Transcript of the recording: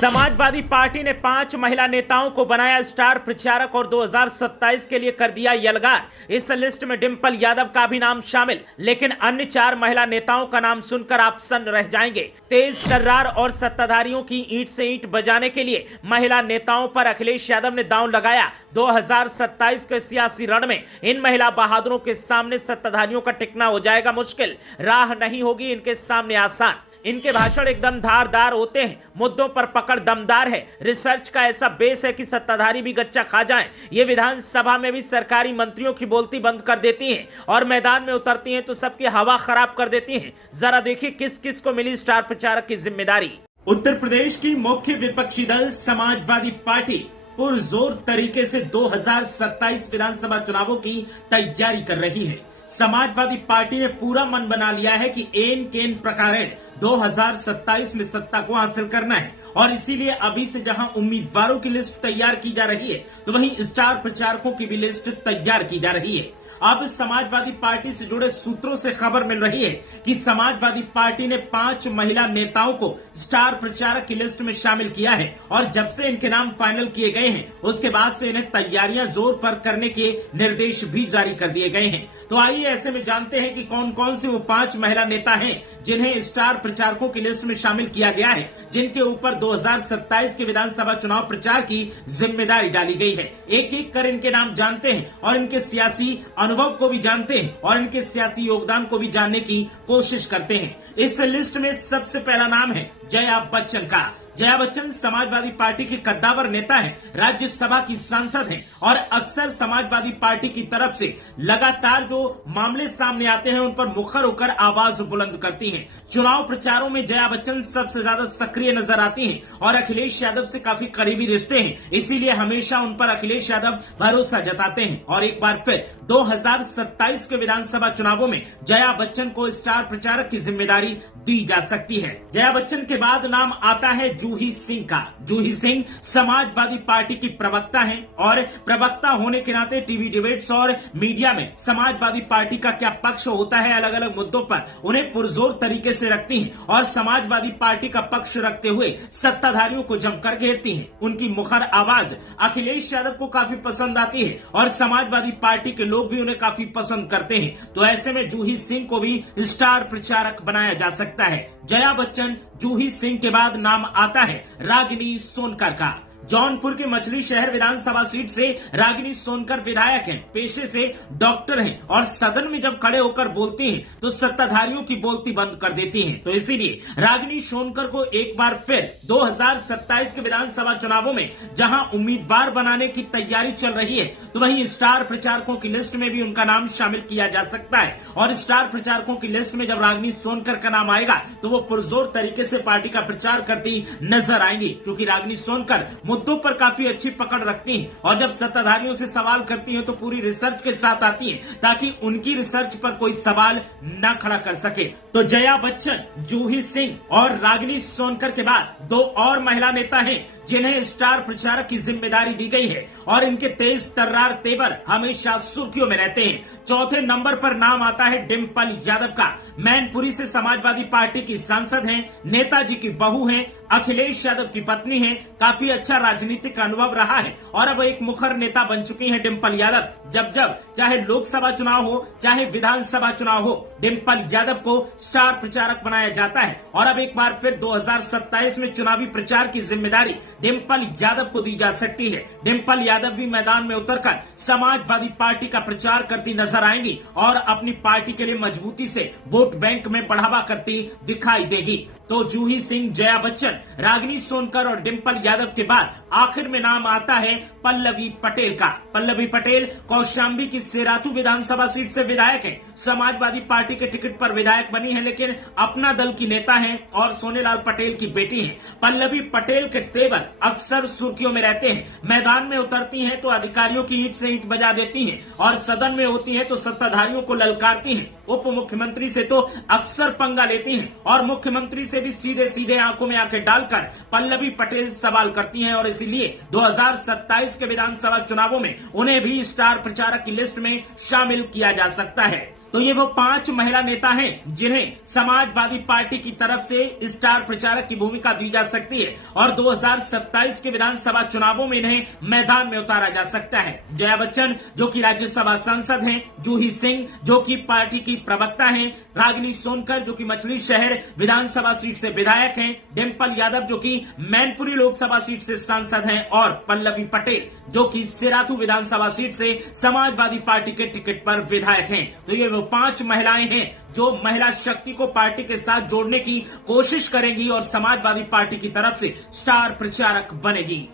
Samajwadi party ने 5 महिला नेताओं को बनाया स्टार प्रचारक और 2027 के लिए कर दिया यलगार। इस लिस्ट में डिंपल यादव का भी नाम शामिल, लेकिन अन्य 4 महिला नेताओं का नाम सुनकर आप सन्न रह जाएंगे। तेज तर्रार और सत्ताधारियों की ईंट से ईंट बजाने के लिए महिला नेताओं पर अखिलेश यादव ने दांव लगाया। 2027 के सियासी रण में इन महिला बहादुरों के सामने सत्ताधारियों का टिकना हो जाएगा मुश्किल। राह नहीं होगी इनके सामने आसान। इनके भाषण एकदम धारदार होते हैं, मुद्दों पर पकड़ दमदार है। रिसर्च का ऐसा बेस है कि सत्ताधारी भी गच्चा खा जाएं। ये विधानसभा में भी सरकारी मंत्रियों की बोलती बंद कर देती हैं और मैदान में उतरती हैं तो सबकी हवा खराब कर देती हैं। जरा देखिए किस किस को मिली स्टार प्रचारक की जिम्मेदारी। उत्तर प्रदेश की मुख्य विपक्षी दल समाजवादी पार्टी पुरजोर तरीके से 2027 विधानसभा चुनावों की तैयारी कर रही है। समाजवादी पार्टी ने पूरा मन बना लिया है कि एन केन प्रकारे 2027 में सत्ता को हासिल करना है और इसीलिए अभी से जहां उम्मीदवारों की लिस्ट तैयार की जा रही है तो वहीं स्टार प्रचारकों की भी लिस्ट तैयार की जा रही है। अब समाजवादी पार्टी से जुड़े सूत्रों से खबर मिल रही है कि समाजवादी पार्टी ने 5 महिला नेताओं को स्टार प्रचारक की लिस्ट में शामिल किया है और जब से इनके नाम फाइनल किए गए हैं उसके बाद से इन्हें तैयारियां जोर पर करने के निर्देश भी जारी कर दिए गए हैं। तो आइए ऐसे में जानते हैं कि कौन कौन से वो 5 महिला नेता हैं जिन्हें स्टार प्रचारकों की लिस्ट में शामिल किया गया है, जिनके ऊपर 2027 के विधानसभा चुनाव प्रचार की जिम्मेदारी डाली गई है। एक एक कर इनके नाम जानते हैं और इनके सियासी अनुभव को भी जानते हैं और इनके सियासी योगदान को भी जानने की कोशिश करते हैं। इस लिस्ट में सबसे पहला नाम है जया बच्चन का। जया बच्चन समाजवादी पार्टी की कद्दावर नेता हैं, राज्यसभा की सांसद हैं और अक्सर समाजवादी पार्टी की तरफ से लगातार जो मामले सामने आते हैं उन पर मुखर होकर आवाज बुलंद करती हैं। चुनाव प्रचारों में जया बच्चन सबसे ज्यादा सक्रिय नजर आती हैं और अखिलेश यादव से काफी करीबी रिश्ते हैं, इसीलिए हमेशा उन पर अखिलेश यादव भरोसा जताते हैं और एक बार फिर 2027 के विधानसभा चुनावों में जया बच्चन को स्टार प्रचारक की जिम्मेदारी दी जा सकती है। जया बच्चन के बाद नाम आता है जूही सिंह का। जूही सिंह समाजवादी पार्टी की प्रवक्ता हैं और प्रवक्ता होने के नाते टीवी डिबेट्स और मीडिया में समाजवादी पार्टी का क्या पक्ष होता है अलग अलग मुद्दों पर उन्हें पुरजोर तरीके से रखती हैं और समाजवादी पार्टी का पक्ष रखते हुए सत्ताधारियों को जमकर घेरती हैं। उनकी मुखर आवाज अखिलेश यादव को काफी पसंद आती है और समाजवादी पार्टी के लोग भी उन्हें काफी पसंद करते हैं। तो ऐसे में जूही सिंह को भी स्टार प्रचारक बनाया जा सकता है। जया बच्चन जूही सिंह के बाद नाम आता है रागिनी सोनकर का। जौनपुर के मछली शहर विधानसभा सीट से रागिनी सोनकर विधायक हैं, पेशे से डॉक्टर हैं और सदन में जब खड़े होकर बोलती हैं तो सत्ताधारियों की बोलती बंद कर देती हैं। तो इसीलिए रागिनी सोनकर को एक बार फिर 2027 के विधानसभा चुनावों में जहां उम्मीदवार बनाने की तैयारी चल रही है तो वहीं स्टार प्रचारकों की लिस्ट में भी उनका नाम शामिल किया जा सकता है। और स्टार प्रचारकों की लिस्ट में जब रागिनी सोनकर का नाम आएगा तो वो पुरजोर तरीके से पार्टी का प्रचार करती नजर आएंगी, क्योंकि रागिनी सोनकर मुद्दों पर काफी अच्छी पकड़ रखती हैं और जब सत्ताधारियों से सवाल करती हैं तो पूरी रिसर्च के साथ आती हैं ताकि उनकी रिसर्च पर कोई सवाल न खड़ा कर सके। तो जया बच्चन, जूही सिंह और रागिनी सोनकर के बाद 2 और महिला नेता हैं जिन्हें स्टार प्रचारक की जिम्मेदारी दी गई है और इनके तेज तर्रार तेवर हमेशा सुर्खियों में रहते हैं। चौथे नंबर पर नाम आता है डिंपल यादव का। मैनपुरी से समाजवादी पार्टी की सांसद हैं, नेताजी की बहू हैं, अखिलेश यादव की पत्नी हैं, काफी अच्छा राजनीतिक अनुभव रहा है और अब एक मुखर नेता बन चुकी हैं डिंपल यादव। जब जब चाहे लोकसभा चुनाव हो चाहे विधानसभा चुनाव हो, डिंपल यादव को स्टार प्रचारक बनाया जाता है और अब एक बार फिर 2027 में चुनावी प्रचार की जिम्मेदारी डिंपल यादव को दी जा सकती है। डिंपल यादव भी मैदान में उतरकर समाजवादी पार्टी का प्रचार करती नजर आएंगी और अपनी पार्टी के लिए मजबूती से वोट बैंक में बढ़ावा करती दिखाई देगी। तो जूही सिंह, जया बच्चन, रागिनी सोनकर और डिंपल यादव के बाद आखिर में नाम आता है पल्लवी पटेल का। पल्लवी पटेल कौशाम्बी की सेरातू विधानसभा सीट से विधायक हैं, समाजवादी पार्टी के टिकट पर विधायक बनी है लेकिन अपना दल की नेता हैं और सोनेलाल पटेल की बेटी हैं। पल्लवी पटेल के तेवर अक्सर सुर्खियों में रहते हैं। मैदान में उतरती हैं तो अधिकारियों की ईंट से ईंट बजा देती हैं और सदन में होती हैं तो सत्ताधारियों को ललकारती हैं। उप मुख्यमंत्री से तो अक्सर पंगा लेती हैं और मुख्यमंत्री से भी सीधे सीधे आंखों में आंखें डालकर पल्लवी पटेल सवाल करती हैं और इसीलिए 2027 के विधानसभा चुनावों में उन्हें भी स्टार प्रचारक की लिस्ट में शामिल किया जा सकता है। तो ये वो 5 महिला नेता हैं जिन्हें समाजवादी पार्टी की तरफ से स्टार प्रचारक की भूमिका दी जा सकती है और 2027 के विधानसभा चुनावों में इन्हें मैदान में उतारा जा सकता है। जया बच्चन जो कि राज्यसभा सांसद हैं, जूही सिंह जो कि पार्टी की प्रवक्ता हैं, रागिनी सोनकर जो कि मछली शहर विधानसभा सीट से विधायक हैं, डिंपल यादव जो कि मैनपुरी लोकसभा सीट से सांसद हैं और पल्लवी पटेल जो कि सिराथू विधानसभा सीट से समाजवादी पार्टी के टिकट पर विधायक हैं। तो ये वो 5 महिलाएं हैं जो महिला शक्ति को पार्टी के साथ जोड़ने की कोशिश करेंगी और समाजवादी पार्टी की तरफ से स्टार प्रचारक बनेगी।